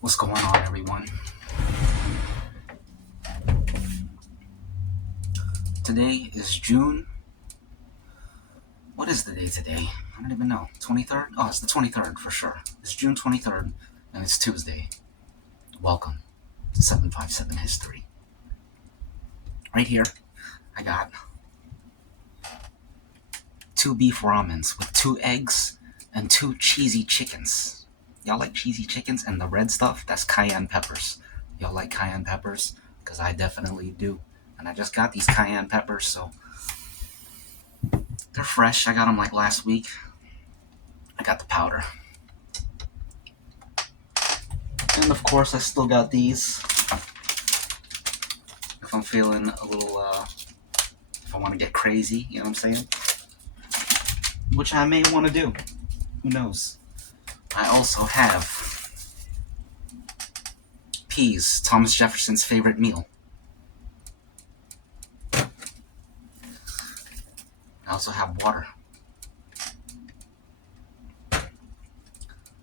What's going on, everyone? Today is June. What is the day today? I don't even know. 23rd? Oh, it's the 23rd for sure. It's June 23rd, and it's Tuesday. Welcome to 757 History. Right here, I got 2 beef ramens with 2 eggs and 2 cheesy chickens. Y'all like cheesy chickens? And the red stuff, that's cayenne peppers. Y'all like cayenne peppers? Because I definitely do. And I just got these cayenne peppers, so they're fresh. I got them like last week. I got the powder. And of course, I still got these. If I'm feeling a little, if I want to get crazy, you know what I'm saying? Which I may want to do. Who knows? I also have peas, Thomas Jefferson's favorite meal. I also have water. I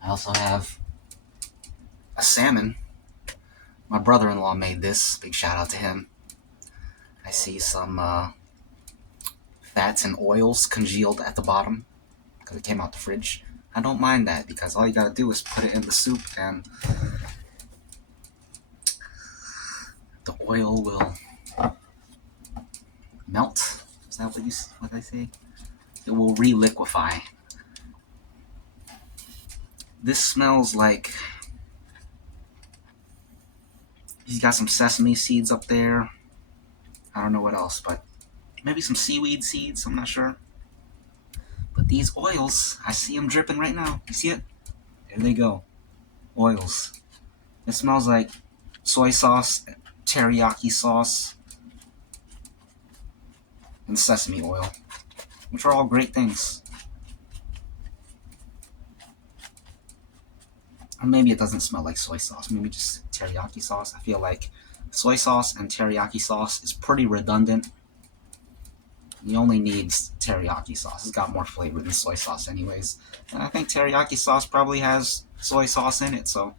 also have a salmon. My brother-in-law made this. Big shout out to him. I see some fats and oils congealed at the bottom because it came out the fridge. I don't mind that because all you gotta do is put it in the soup and the oil will melt. Is that what I say? It will re-liquefy. This smells like he's got some sesame seeds up there. I don't know what else, but maybe some seaweed seeds. I'm not sure. But these oils, I see them dripping right now. You see it? There they go. Oils. It smells like soy sauce, teriyaki sauce, and sesame oil, which are all great things. Or maybe it doesn't smell like soy sauce. Maybe just teriyaki sauce. I feel like soy sauce and teriyaki sauce is pretty redundant. You only need teriyaki sauce. It's got more flavor than soy sauce anyways. And I think teriyaki sauce probably has soy sauce in it, so...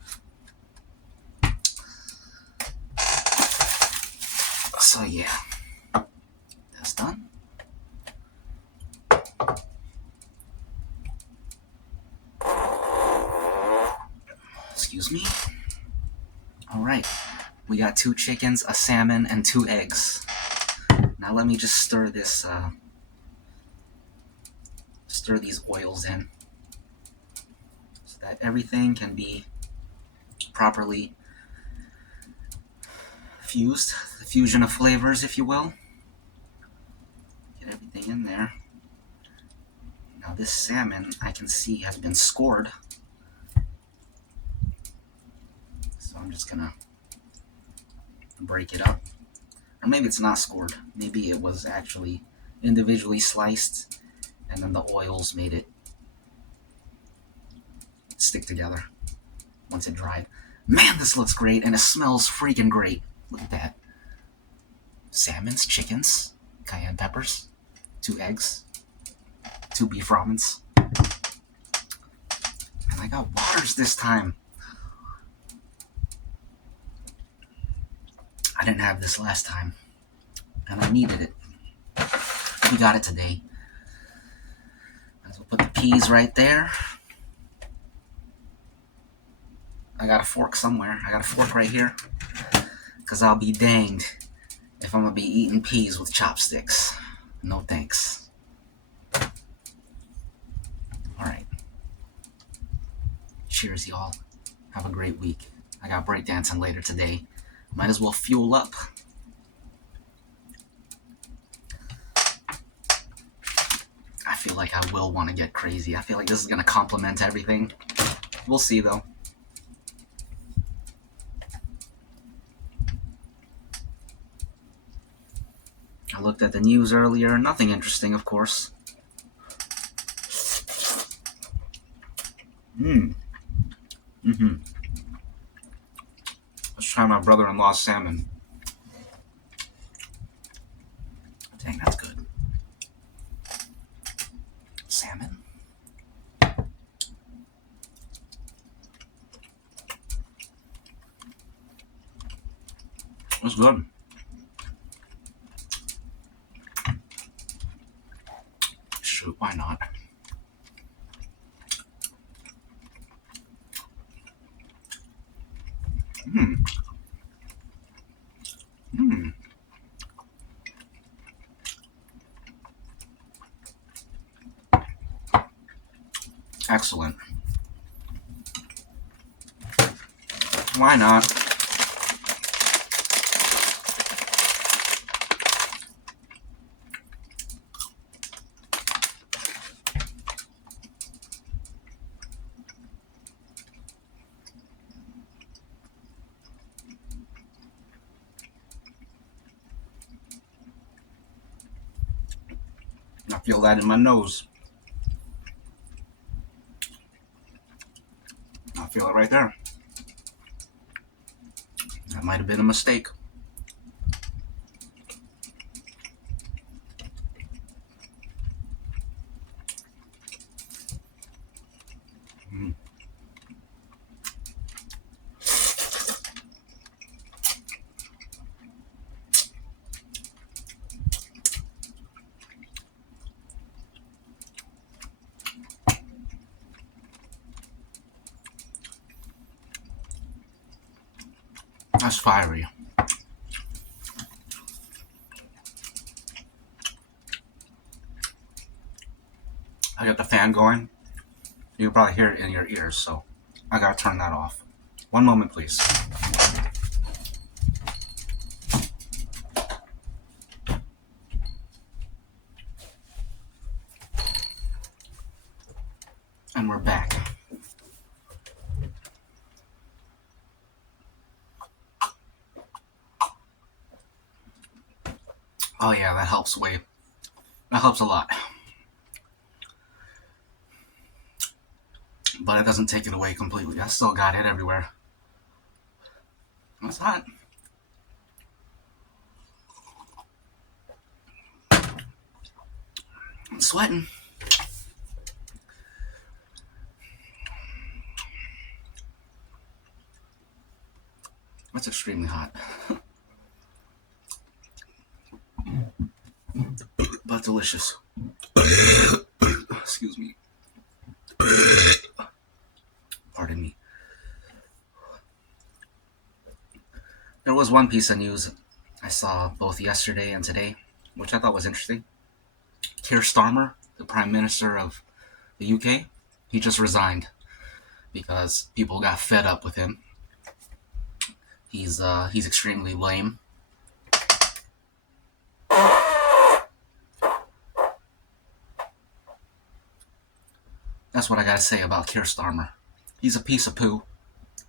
So yeah. That's done. Excuse me. Alright. We got 2 chickens, a salmon, and 2 eggs. Now let me just stir this, stir these oils in so that everything can be properly fused. The fusion of flavors, if you will. Get everything in there. Now this salmon, I can see, has been scored. So I'm just gonna break it up. Or maybe it's not scored. Maybe it was actually individually sliced and then the oils made it stick together once it dried. Man, this looks great and it smells freaking great. Look at that. Salmons, chickens, cayenne peppers, 2 eggs, 2 beef ramens. And I got waters this time. I didn't have this last time, and I needed it. We got it today. Might as well put the peas right there. I got a fork somewhere. I got a fork right here, because I'll be danged if I'm going to be eating peas with chopsticks. No thanks. Alright. Cheers, y'all. Have a great week. I got breakdancing later today. Might as well fuel up. I feel like I will want to get crazy. I feel like this is going to complement everything. We'll see, though. I looked at the news earlier. Nothing interesting, of course. Let's try my brother-in-law's salmon. Dang, that's good. Salmon. It's good. Shoot, why not? Mmm. Mmm. Excellent. Why not? I feel that in my nose. I feel it right there. That might have been a mistake. Mm. That's fiery. I got the fan going. You can probably hear it in your ears, so I gotta turn that off. One moment, please. And we're back. Oh yeah, that helps That helps a lot. But it doesn't take it away completely. I still got it everywhere. It's hot. I'm sweating. It's extremely hot. But delicious. Excuse me. Pardon me. There was one piece of news I saw both yesterday and today, which I thought was interesting. Keir Starmer, the Prime Minister of the UK, he just resigned because people got fed up with him. He's extremely lame. That's what I gotta say about Keir Starmer. He's a piece of poo.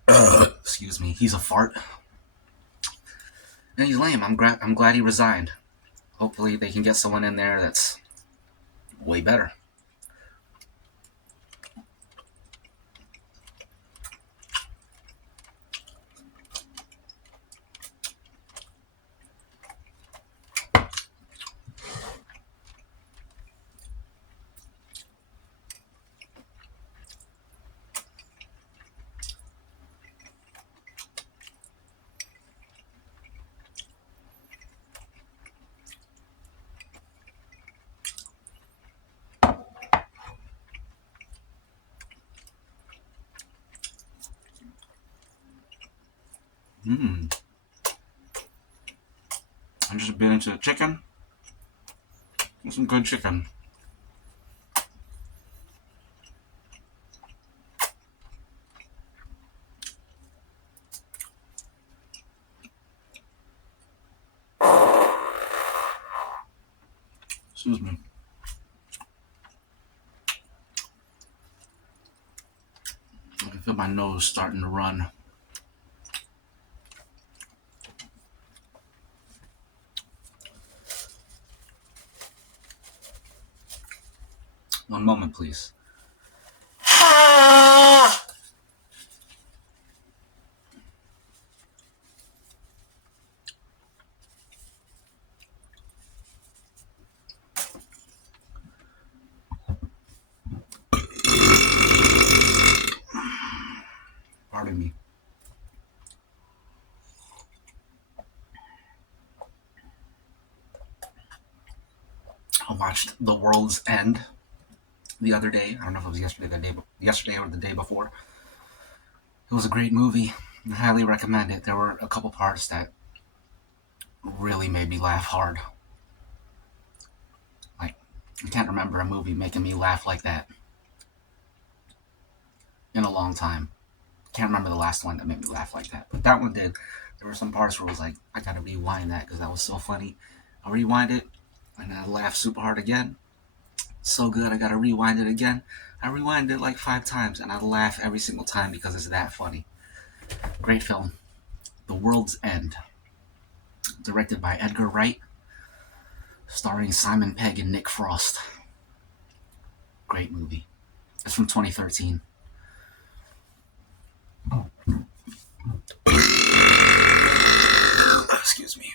Excuse me. He's a fart. And he's lame. I'm glad he resigned. Hopefully they can get someone in there that's way better. I'm just a bit into chicken. Some good chicken. Excuse me. I can feel my nose starting to run. One moment, please. Pardon me. watched The World's End the other day. I don't know if it was yesterday or the day before. It was a great movie. I highly recommend it. There were a couple parts that really made me laugh hard. Like, I can't remember a movie making me laugh like that in a long time. Can't remember the last one that made me laugh like that, but that one did. There were some parts where it was like, I gotta rewind that because that was so funny. I rewind it, and I laughed super hard again. So good, I gotta rewind it again. I rewind it like 5 times, and I laugh every single time because it's that funny. Great film. The World's End. Directed by Edgar Wright. Starring Simon Pegg and Nick Frost. Great movie. It's from 2013. Excuse me.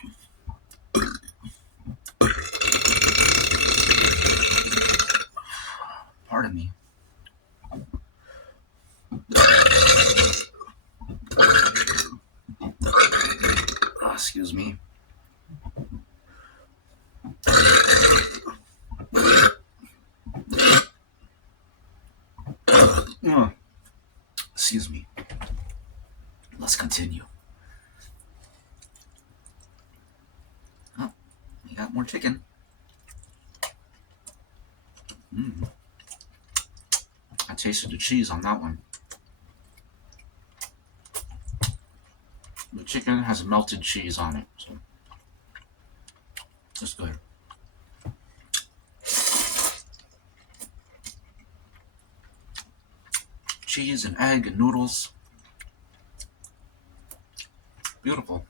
Pardon me. Excuse me. Excuse me. Let's continue. Oh, we got more chicken. I tasted the cheese on that one. The chicken has melted cheese on it, so that's good. Cheese and egg and noodles. Beautiful.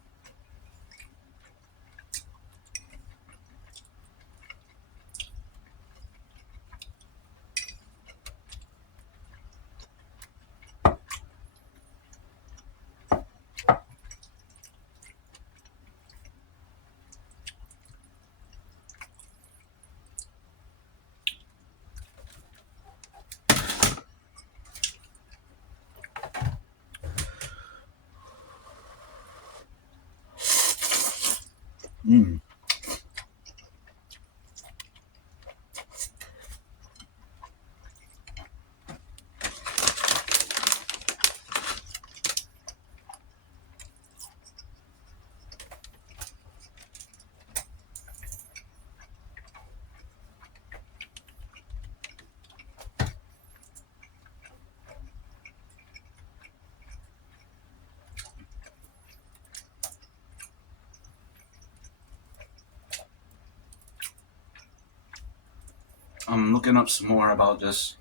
I'm looking up some more about this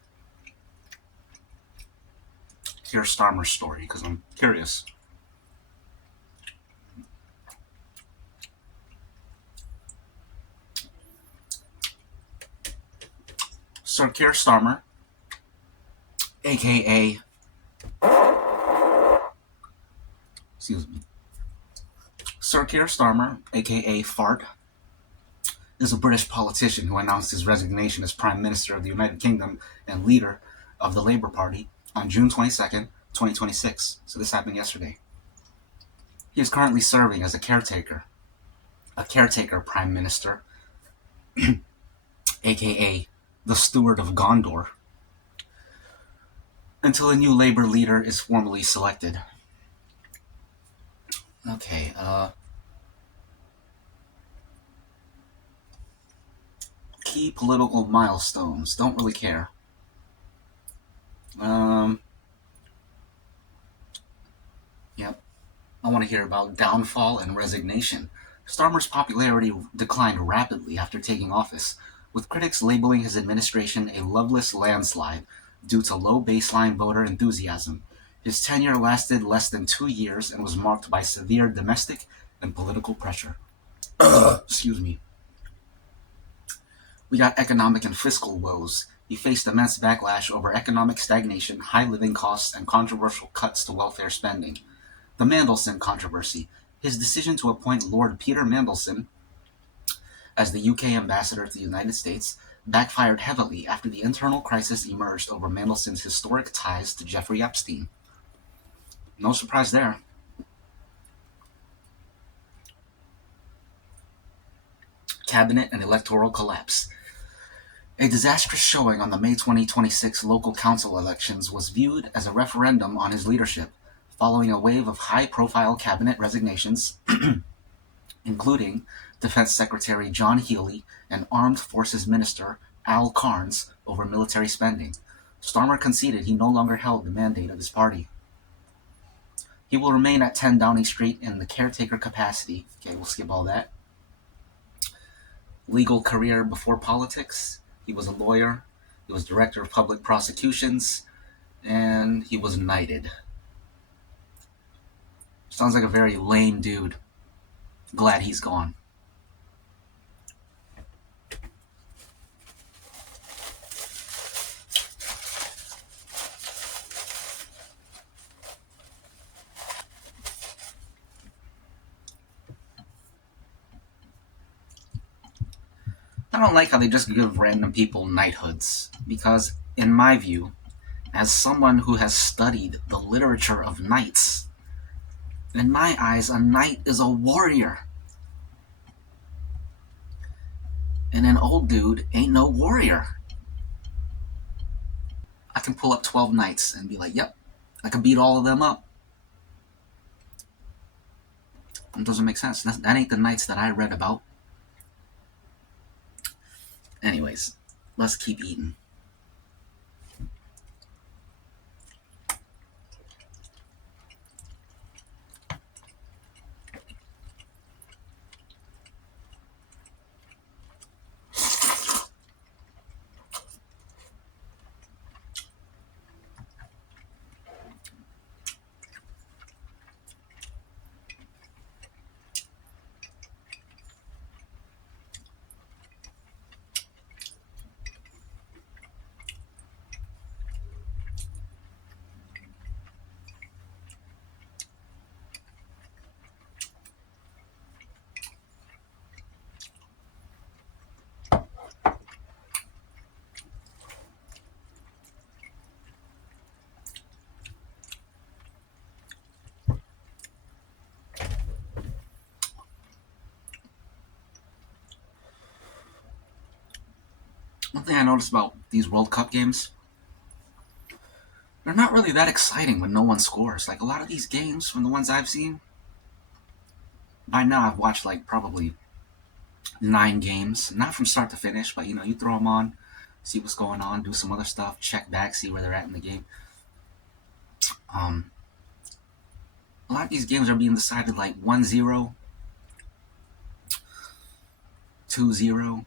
Keir Starmer story because I'm curious. Sir Keir Starmer, aka Sir Keir Starmer, aka Fart, is a British politician who announced his resignation as Prime Minister of the United Kingdom and leader of the Labour Party on June 22nd, 2026. So this happened yesterday. He is currently serving as a caretaker Prime Minister, aka the Steward of Gondor, until a new Labour leader is formally selected. Okay, key political milestones. Don't really care. Yep. I want to hear about downfall and resignation. Starmer's popularity declined rapidly after taking office, with critics labeling his administration a loveless landslide due to low baseline voter enthusiasm. His tenure lasted less than 2 years and was marked by severe domestic and political pressure. Excuse me. We got economic and fiscal woes. He faced immense backlash over economic stagnation, high living costs, and controversial cuts to welfare spending. The Mandelson controversy. His decision to appoint Lord Peter Mandelson as the UK ambassador to the United States backfired heavily after the internal crisis emerged over Mandelson's historic ties to Jeffrey Epstein. No surprise there. Cabinet and electoral collapse. A disastrous showing on the May 2026 local council elections was viewed as a referendum on his leadership, following a wave of high-profile cabinet resignations, including Defense Secretary John Healey and Armed Forces Minister Al Carnes over military spending. Starmer conceded he no longer held the mandate of his party. He will remain at 10 Downing Street in the caretaker capacity. Okay, we'll skip all that. Legal career before politics. He was a lawyer. He was director of public prosecutions, and he was knighted. Sounds like a very lame dude. Glad he's gone. I don't like how they just give random people knighthoods, because, in my view, as someone who has studied the literature of knights, in my eyes, a knight is a warrior. And an old dude ain't no warrior. I can pull up 12 knights and be like, yep, I can beat all of them up. It doesn't make sense. That ain't the knights that I read about. Anyways, let's keep eating. One thing I noticed about these World Cup games, they're not really that exciting when no one scores. Like a lot of these games, from the ones I've seen, by now I've watched like probably 9 games, not from start to finish, but you throw them on, see what's going on, do some other stuff, check back, see where they're at in the game. A lot of these games are being decided like 1-0, 2-0.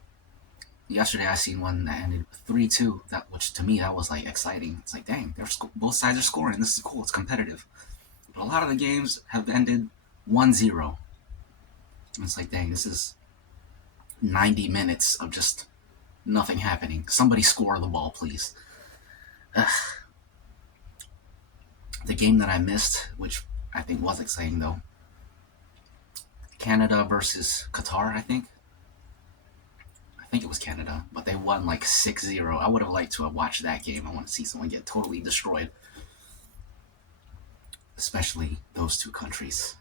Yesterday I seen one that ended 3-2, which to me that was like exciting. It's like, dang, both sides are scoring. This is cool. It's competitive. But a lot of the games have ended 1-0. It's like, dang, this is 90 minutes of just nothing happening. Somebody score the ball, please. Ugh. The game that I missed, which I think was exciting though, Canada versus Qatar, I think it was Canada, but they won like 6-0. I would have liked to have watched that game. I want to see someone get totally destroyed, especially those two countries.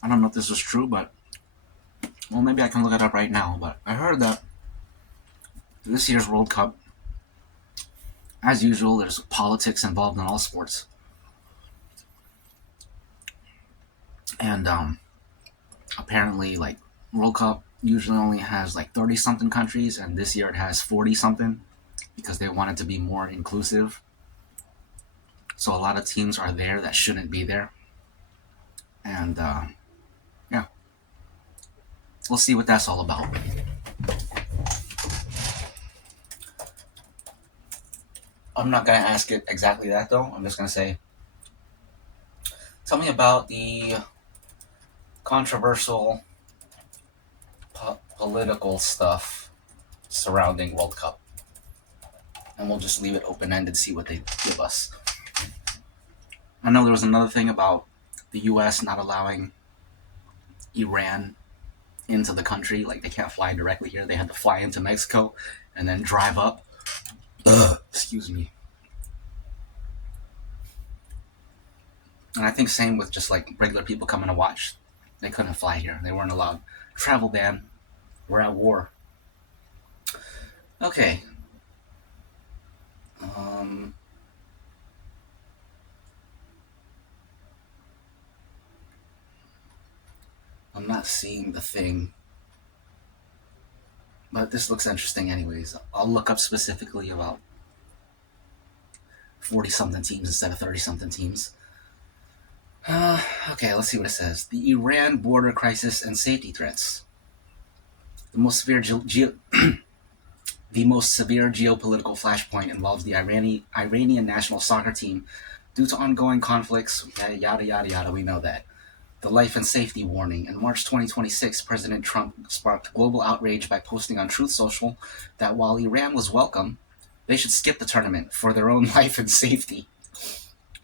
I don't know if this is true, but well, maybe I can look it up right now. But I heard that this year's World Cup, as usual, there's politics involved in all sports, and apparently, like World Cup usually only has like 30 something countries, and this year it has 40 something because they want it to be more inclusive. So a lot of teams are there that shouldn't be there, and yeah, we'll see what that's all about. I'm not gonna ask it exactly that though. I'm just gonna say, tell me about the controversial political stuff surrounding World Cup. And we'll just leave it open-ended, see what they give us. I know there was another thing about the U.S. not allowing Iran into the country. Like, they can't fly directly here. They had to fly into Mexico and then drive up. Excuse me. And I think same with just like regular people coming to watch. They couldn't fly here. They weren't allowed. Travel ban. We're at war. Okay. I'm not seeing the thing. But this looks interesting anyways. I'll look up specifically about 40-something teams instead of 30-something teams. Okay, let's see what it says. The Iran border crisis and safety threats. The most severe the most severe geopolitical flashpoint involves the Iranian national soccer team due to ongoing conflicts. Yada, yada, yada, we know that. The life and safety warning. In March 2026, President Trump sparked global outrage by posting on Truth Social that while Iran was welcome, they should skip the tournament for their own life and safety.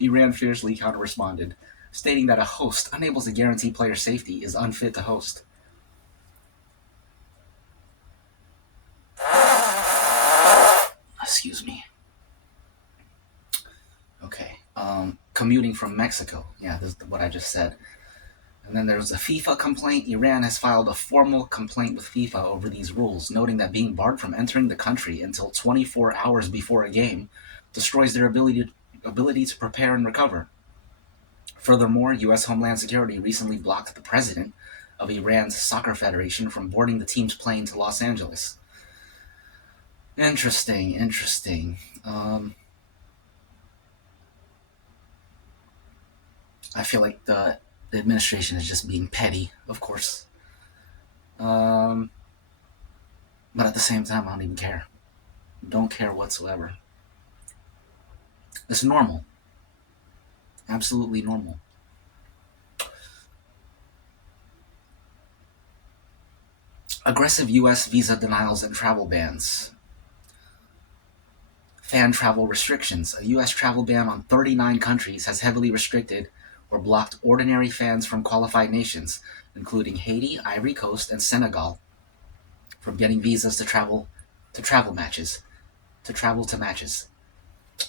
Iran fiercely counter-responded, stating that a host unable to guarantee player safety is unfit to host. Excuse me. Okay. Commuting from Mexico. Yeah, this is what I just said. And then there's a FIFA complaint. Iran has filed a formal complaint with FIFA over these rules, noting that being barred from entering the country until 24 hours before a game destroys their ability to prepare and recover. Furthermore, U.S. Homeland Security recently blocked the president of Iran's soccer federation from boarding the team's plane to Los Angeles. Interesting. I feel like the administration is just being petty, of course. But at the same time, I don't even care. Don't care whatsoever. It's normal. Absolutely normal. Aggressive U.S. visa denials and travel bans. Fan travel restrictions. A U.S. travel ban on 39 countries has heavily restricted or blocked ordinary fans from qualified nations, including Haiti, Ivory Coast, and Senegal, from getting visas to travel to matches.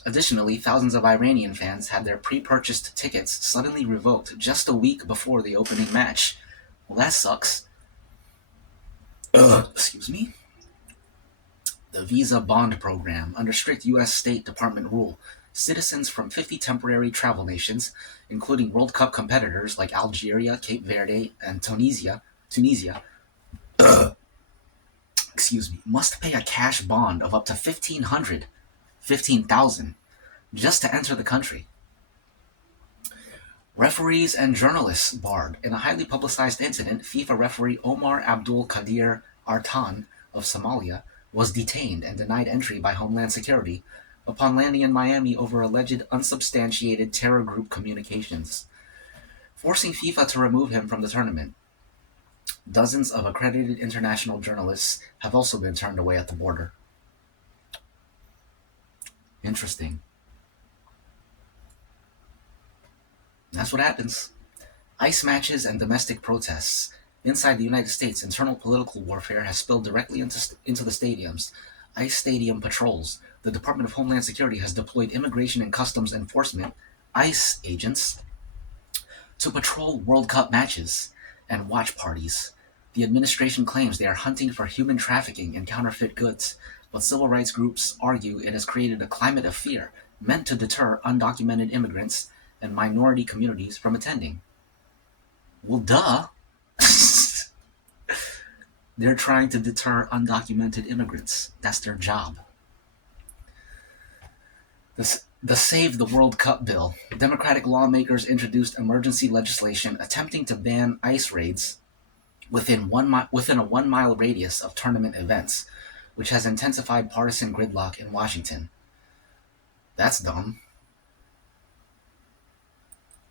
Additionally, thousands of Iranian fans had their pre-purchased tickets suddenly revoked just a week before the opening match. Well, that sucks. Excuse me. The Visa Bond Program. Under strict U.S. State Department rule, citizens from 50 temporary travel nations, including World Cup competitors like Algeria, Cape Verde, and Tunisia, must pay a cash bond of up to $15,000 just to enter the country. Referees and journalists barred. In a highly publicized incident, FIFA referee Omar Abdul Qadir Artan of Somalia was detained and denied entry by Homeland Security upon landing in Miami over alleged unsubstantiated terror group communications, forcing FIFA to remove him from the tournament. Dozens of accredited international journalists have also been turned away at the border. Interesting. That's what happens. Ice matches and domestic protests. Inside the United States, internal political warfare has spilled directly into the stadiums. ICE stadium patrols. The Department of Homeland Security has deployed Immigration and Customs Enforcement, ICE agents, to patrol World Cup matches and watch parties. The administration claims they are hunting for human trafficking and counterfeit goods, but civil rights groups argue it has created a climate of fear meant to deter undocumented immigrants and minority communities from attending. Well, duh. They're trying to deter undocumented immigrants. That's their job. The Save the World Cup bill. Democratic lawmakers introduced emergency legislation attempting to ban ICE raids within a 1-mile radius of tournament events, which has intensified partisan gridlock in Washington. That's dumb.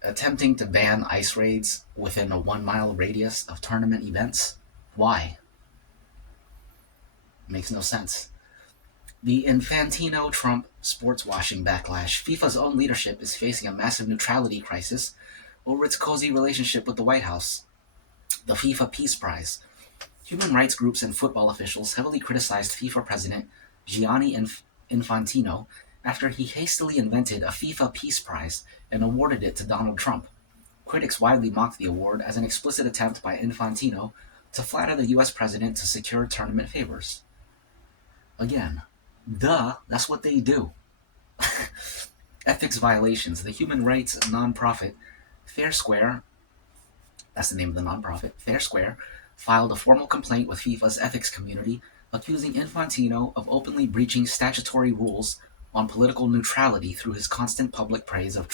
Attempting to ban ICE raids within a 1-mile radius of tournament events? Why? Makes no sense. The Infantino-Trump sports washing backlash. FIFA's own leadership is facing a massive neutrality crisis over its cozy relationship with the White House. The FIFA Peace Prize. Human rights groups and football officials heavily criticized FIFA president Gianni Infantino after he hastily invented a FIFA Peace Prize and awarded it to Donald Trump. Critics widely mocked the award as an explicit attempt by Infantino to flatter the US president to secure tournament favors. Again, that's what they do. Ethics violations. The human rights nonprofit Fair Square, that's the name of the nonprofit, Fair Square, filed a formal complaint with FIFA's ethics community accusing Infantino of openly breaching statutory rules on political neutrality through his constant public praise of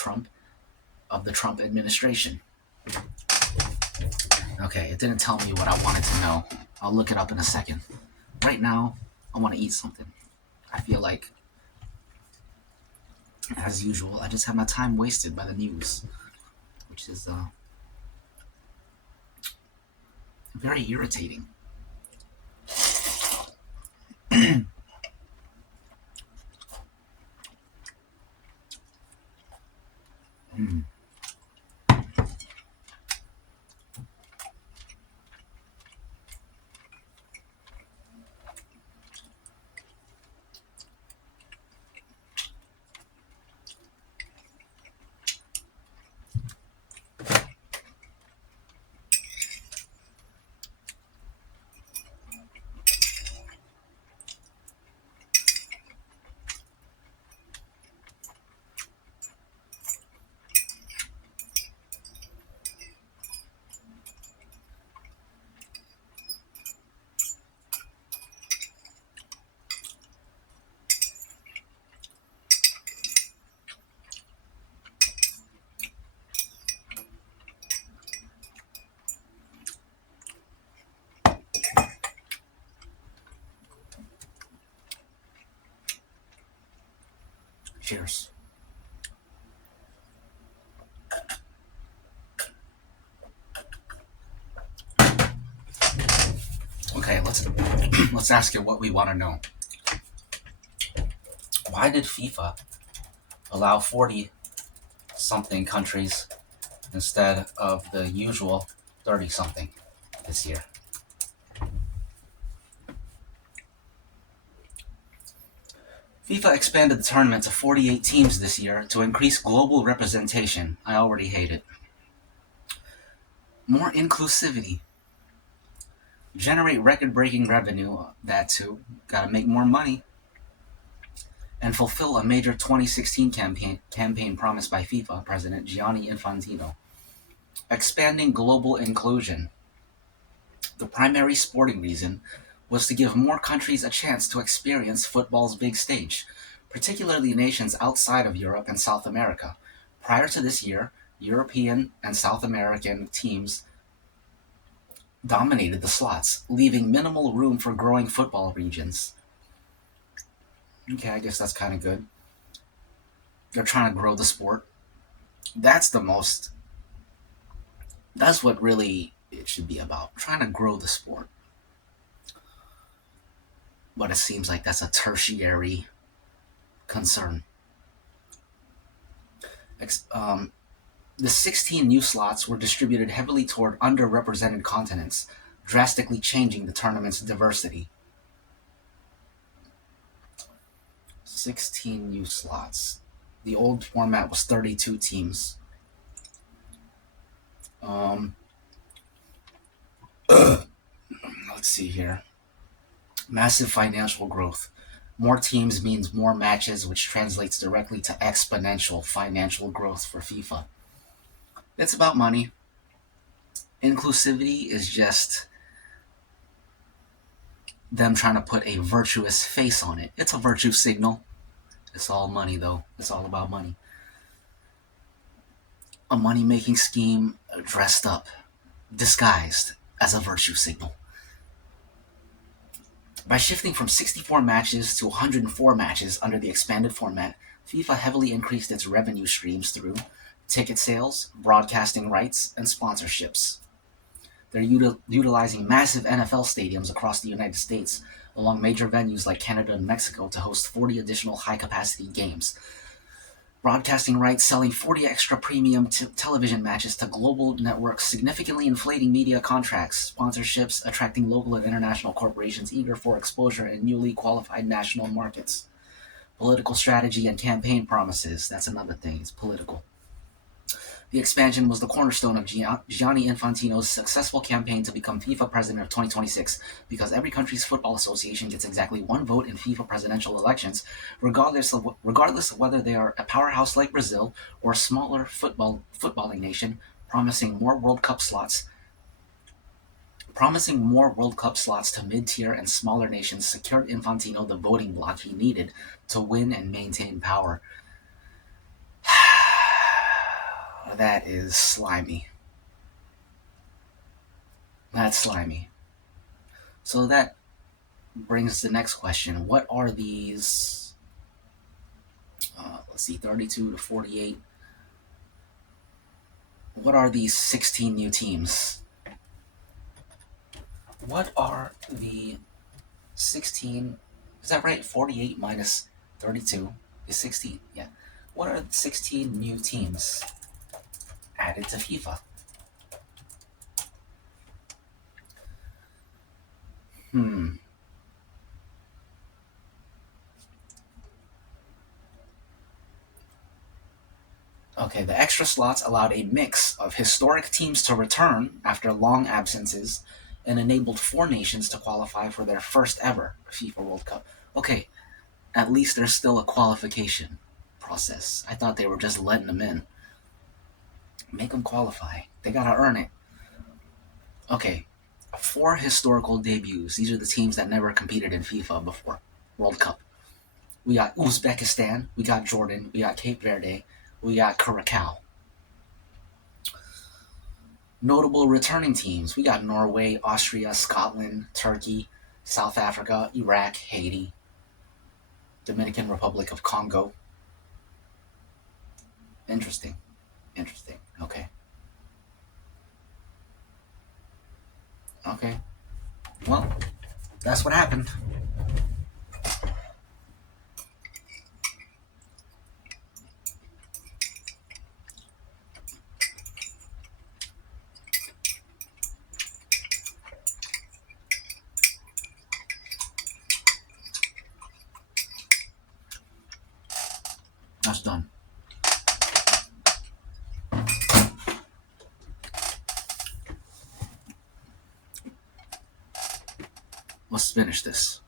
the Trump administration. Okay, it didn't tell me what I wanted to know. I'll look it up in a second. Right now, I want to eat something. I feel like, as usual, I just have my time wasted by the news, which is very irritating. Cheers. Okay, let's ask it what we want to know. Why did FIFA allow 40 something countries instead of the usual 30 something this year? FIFA expanded the tournament to 48 teams this year to increase global representation. I already hate it. More inclusivity. Generate record-breaking revenue. That too. Gotta make more money. And fulfill a major 2016 campaign promised by FIFA President Gianni Infantino. Expanding global inclusion. The primary sporting reason was to give more countries a chance to experience football's big stage, particularly nations outside of Europe and South America. Prior to this year, European and South American teams dominated the slots, leaving minimal room for growing football regions. Okay, I guess that's kind of good. They're trying to grow the sport. That's what really it should be about, trying to grow the sport. But it seems like that's a tertiary concern. The 16 new slots were distributed heavily toward underrepresented continents, drastically changing the tournament's diversity. 16 new slots. The old format was 32 teams. Let's see here. Massive financial growth. More teams means more matches, which translates directly to exponential financial growth for FIFA. It's about money. Inclusivity is just them trying to put a virtuous face on it. It's a virtue signal. It's all money, though. It's all about money. A money-making scheme dressed up, disguised as a virtue signal. By shifting from 64 matches to 104 matches under the expanded format, FIFA heavily increased its revenue streams through ticket sales, broadcasting rights, and sponsorships. They're utilizing massive NFL stadiums across the United States, along major venues like Canada and Mexico to host 40 additional high-capacity games. Broadcasting rights selling 40 extra premium television matches to global networks, significantly inflating media contracts, sponsorships, attracting local and international corporations eager for exposure in newly qualified national markets. Political strategy and campaign promises. That's another thing. It's political. The expansion was the cornerstone of Gianni Infantino's successful campaign to become FIFA president of 2026, because every country's football association gets exactly one vote in FIFA presidential elections, regardless of whether they are a powerhouse like Brazil or a smaller footballing nation, promising more World Cup slots. Promising more World Cup slots to mid-tier and smaller nations secured Infantino the voting bloc he needed to win and maintain power. That is slimy. That's slimy. So that brings the next question. What are these, let's see, 32 to 48. What are these 16 new teams? What are the 16, is that right? 48 minus 32 is 16, yeah. What are the 16 new teams added to FIFA? Okay, the extra slots allowed a mix of historic teams to return after long absences and enabled 4 nations to qualify for their first ever FIFA World Cup. Okay, at least there's still a qualification process. I thought they were just letting them in. Make them qualify. They gotta earn it. Okay, 4 historical debuts. These are the teams that never competed in FIFA before World Cup. We got Uzbekistan, we got Jordan, we got Cape Verde, we got Curacao. Notable returning teams. We got Norway, Austria, Scotland, Turkey, South Africa, Iraq, Haiti, Dominican Republic of Congo. Interesting. Interesting. Okay. Okay. Well, that's what happened. That's done. Let's finish this.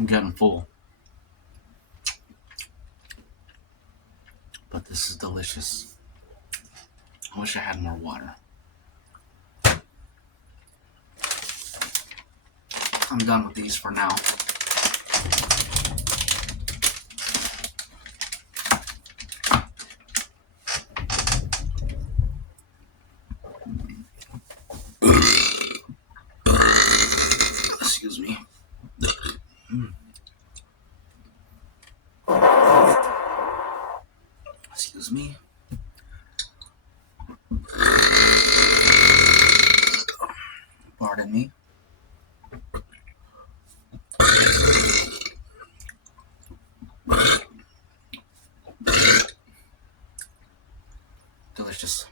I'm getting full. But this is delicious. I wish I had more water. I'm done with these for now. Excuse me. Excuse me. Pardon me. Delicious.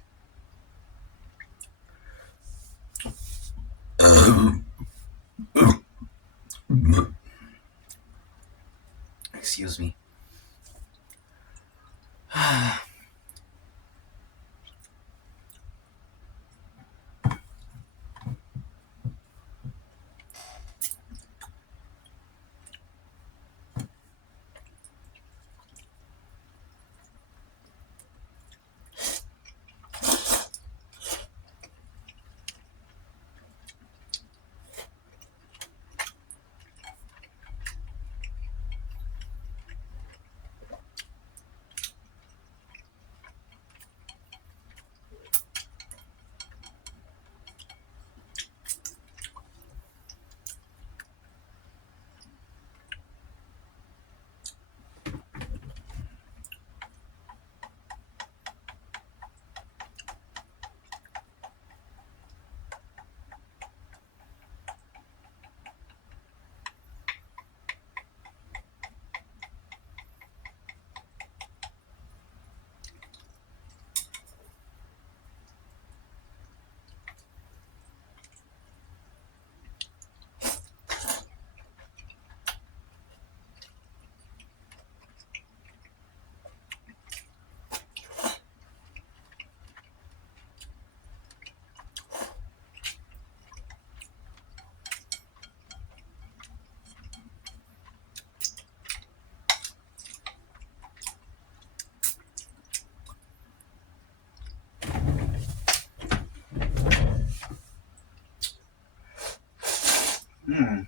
Excuse me. Hmm.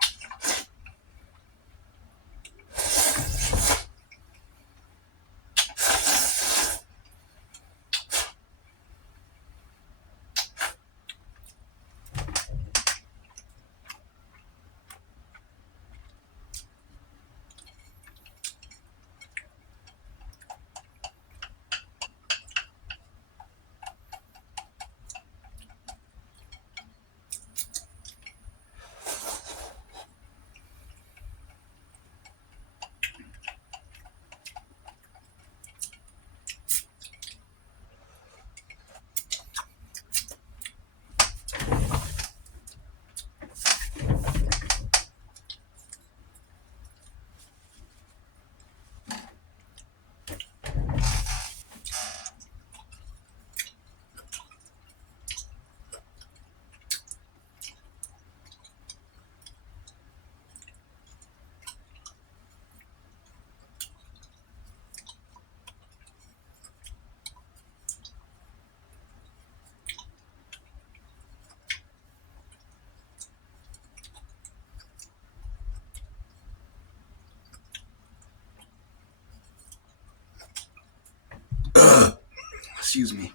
Excuse me.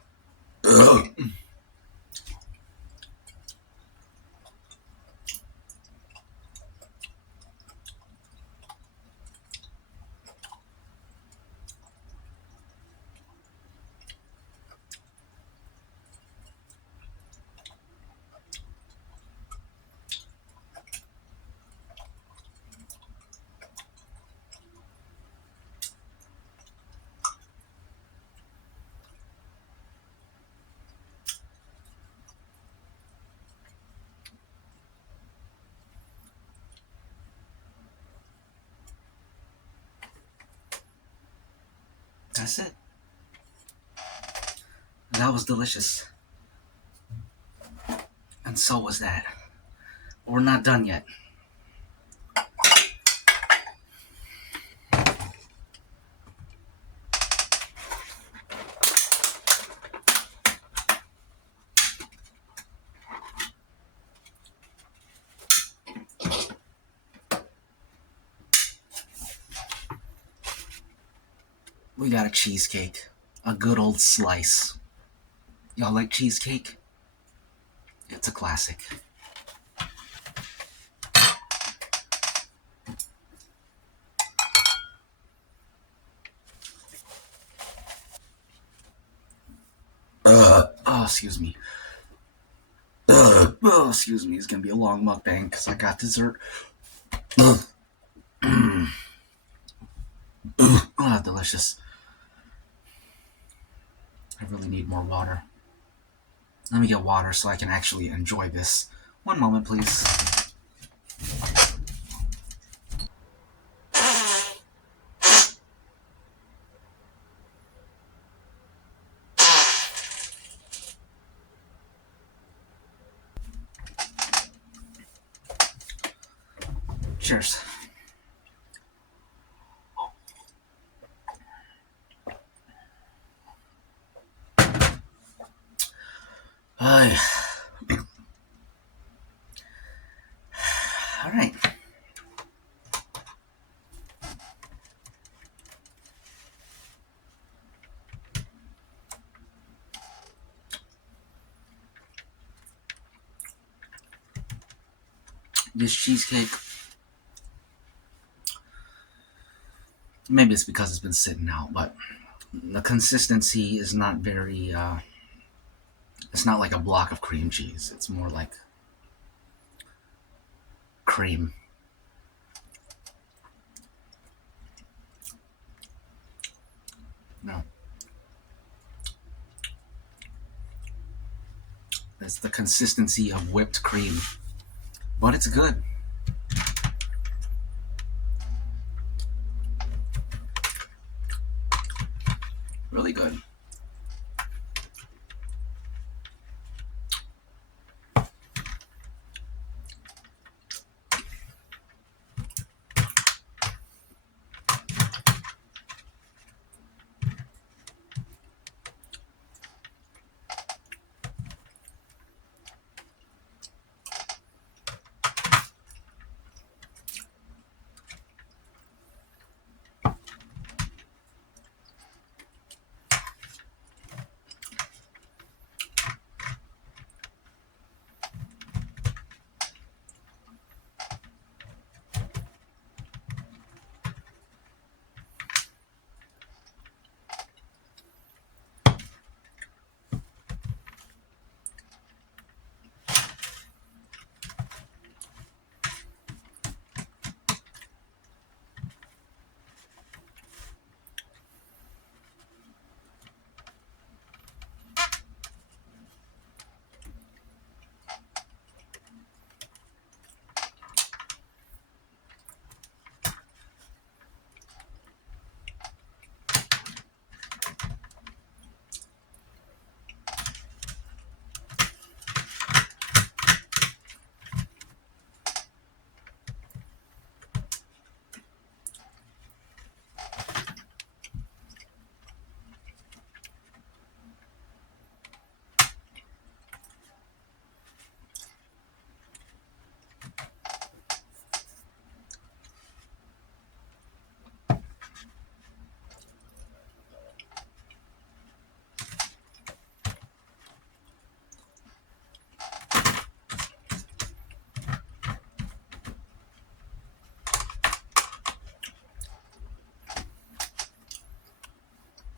That's it. That was delicious. And so was that. We're not done yet. We got a cheesecake. A good old slice. Y'all like cheesecake? It's a classic. Oh, excuse me. Oh, excuse me. It's gonna be a long mukbang because I got dessert. Oh, delicious. I really need more water. Let me get water so I can actually enjoy this. One moment, please. Cheers. All right. This cheesecake, maybe it's because it's been sitting out, but the consistency is not very, it's not like a block of cream cheese. It's more like cream. No. It's the consistency of whipped cream. But it's good. Really good.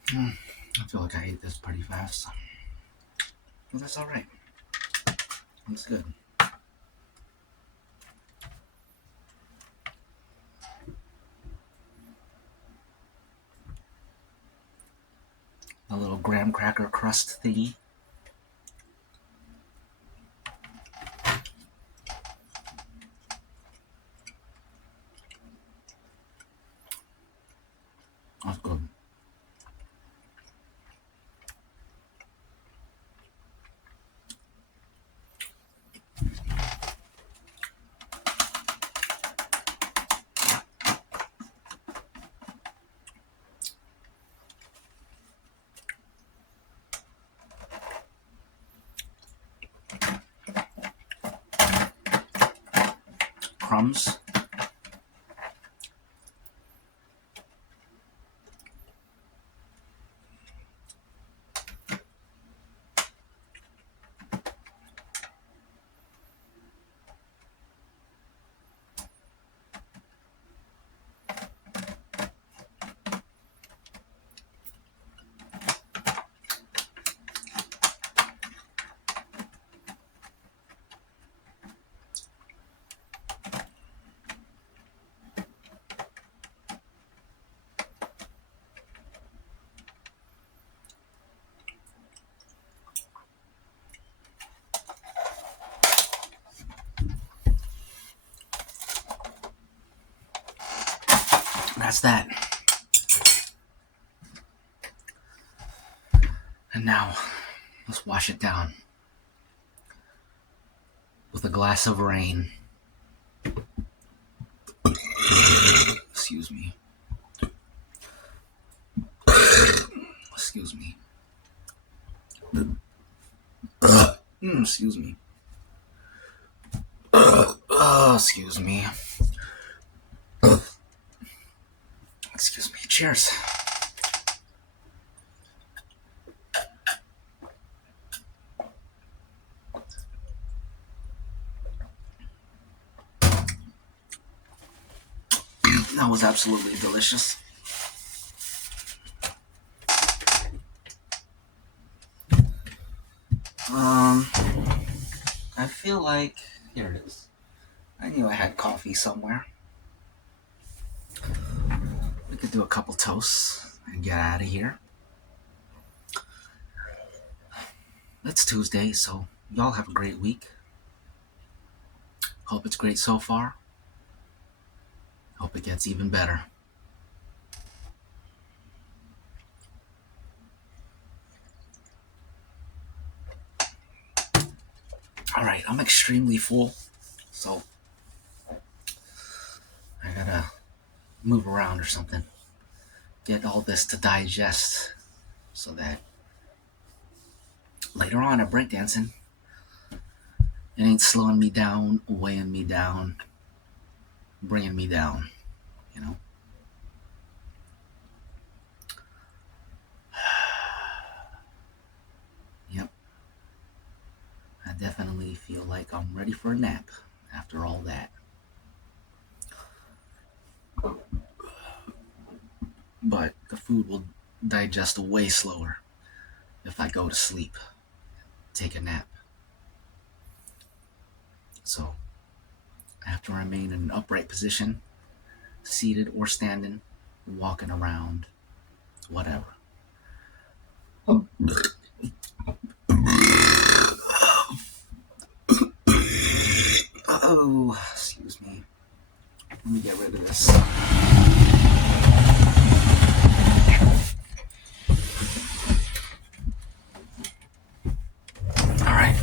I feel like I ate this pretty fast. But that's alright. It's good. A little graham cracker crust thingy. That's good. Crumbs. that's that. And now, let's wash it down with a glass of rain. Excuse me. Excuse me. Excuse me. Excuse me. Excuse me. Cheers. That was absolutely delicious. I feel like, here it is. I knew I had coffee somewhere. We could do a couple toasts and get out of here. It's Tuesday, so y'all have a great week. Hope it's great so far. Hope it gets even better. Alright, I'm extremely full, so I gotta move around or something. Get all this to digest so that later on at breakdancing, it ain't slowing me down, weighing me down, bringing me down, you know? Yep. I definitely feel like I'm ready for a nap after all that. But the food will digest way slower if I go to sleep, take a nap. So I have to remain in an upright position, seated or standing, walking around, whatever. Oh, excuse me. Let me get rid of this. All right.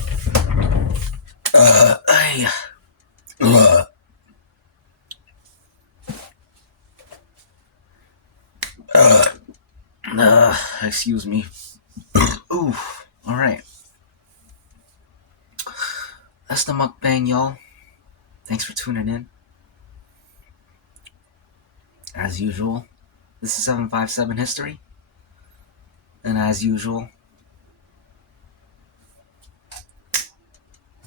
Excuse me. Ooh, all right. That's the mukbang, y'all. Thanks for tuning in. As usual, this is 757 History. And as usual,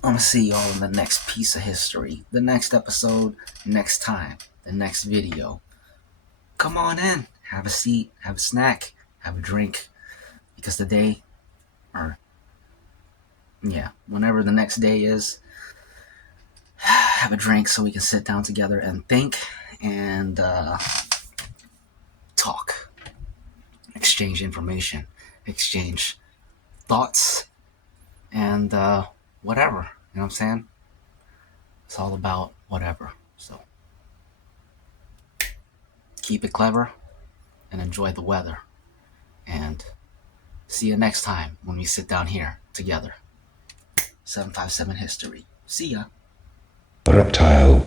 I'm gonna see y'all in the next piece of history. The next episode, next time, the next video. Come on in, have a seat, have a snack, have a drink. Because the day, or yeah, whenever the next day is, have a drink so we can sit down together and think and talk, exchange information, exchange thoughts, and whatever. You know what I'm saying? It's all about whatever. So keep it clever and enjoy the weather. And see you next time when we sit down here together. 757 History. See ya. Reptile.